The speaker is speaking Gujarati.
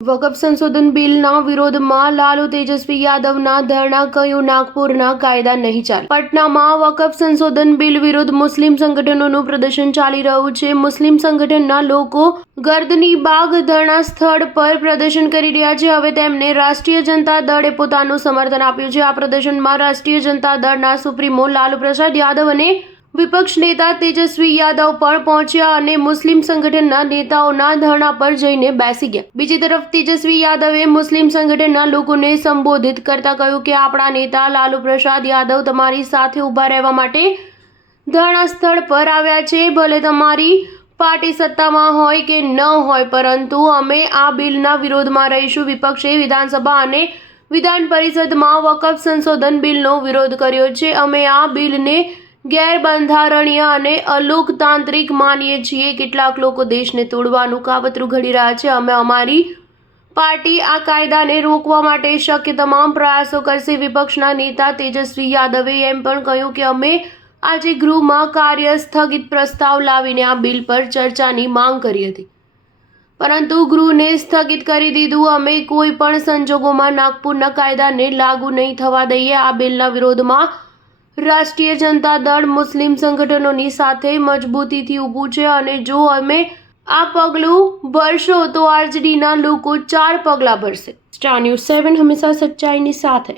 વકફ સંશોધન બિલના વિરોધમાં લાલુ તેજસ્વી યાદવના ધરણા, કહ્યું નાગપુરના કાયદા નહીં ચાલે. પટનામાં વકફ સંશોધન બિલ વિરુદ્ધ મુસ્લિમ સંગઠનોનું પ્રદર્શન ચાલી રહ્યું છે. મુસ્લિમ સંગઠનના લોકો ગર્દની બાગ ધરણા સ્થળ પર પ્રદર્શન કરી રહ્યા છે. હવે તેમને રાષ્ટ્રીય જનતા દળે પોતાનું સમર્થન આપ્યું છે. આ પ્રદર્શનમાં રાષ્ટ્રીય જનતા દળના સુપ્રીમો લાલુ પ્રસાદ યાદવ અને વિપક્ષ નેતા તેજસ્વી યાદવ પણ પહોંચ્યા અને મુસ્લિમ સંગઠનના નેતાઓના ધરણા પર જઈને બેસી ગયા. બીજી તરફ તેજસ્વી યાદવે મુસ્લિમ સંગઠનના લોકોને સંબોધિત કરતા કહ્યું કે આપણા નેતા લાલુ પ્રસાદ યાદવ તમારી સાથે ઊભા રહેવા માટે ધરણા સ્થળ પર આવ્યા છે. ભલે તમારી પાર્ટી સત્તામાં હોય કે ન હોય, પરંતુ અમે આ બિલના વિરોધમાં રહીશું. વિપક્ષે વિધાનસભા અને વિધાન પરિષદમાં વકફ સંશોધન બિલનો વિરોધ કર્યો છે. અમે આ બિલને ગેરબંધારણીય અને અલોકતાંત્રિક માનીએ છીએ. કેટલાક લોકો દેશને તોડવાનું કાવતરું ઘડી રહ્યા છે. અમે અમારી પાર્ટી આ કાયદાને રોકવા માટે શક્ય તમામ પ્રયાસો કરશે. વિપક્ષના નેતા તેજસ્વી યાદવે એમ પણ કહ્યું કે અમે આજે ગૃહમાં કાર્ય સ્થગિત પ્રસ્તાવ લાવીને આ બિલ પર ચર્ચાની માંગ કરી હતી, પરંતુ ગૃહને સ્થગિત કરી દીધું. અમે કોઈ પણ સંજોગોમાં નાગપુરના કાયદાને લાગુ નહીં થવા દઈએ. આ બિલના વિરોધમાં રાષ્ટ્રીય જનતા દળ મુસ્લિમ સંગઠનોની સાથે મજબૂતીથી ઊભું છે અને જો અમે આ પગલું ભરશો તો આરજેડીના લોકો 4 પગલાં ભરશે. સ્ટાર ન્યૂઝ 7 હંમેશા સચ્ચાઈની સાથે.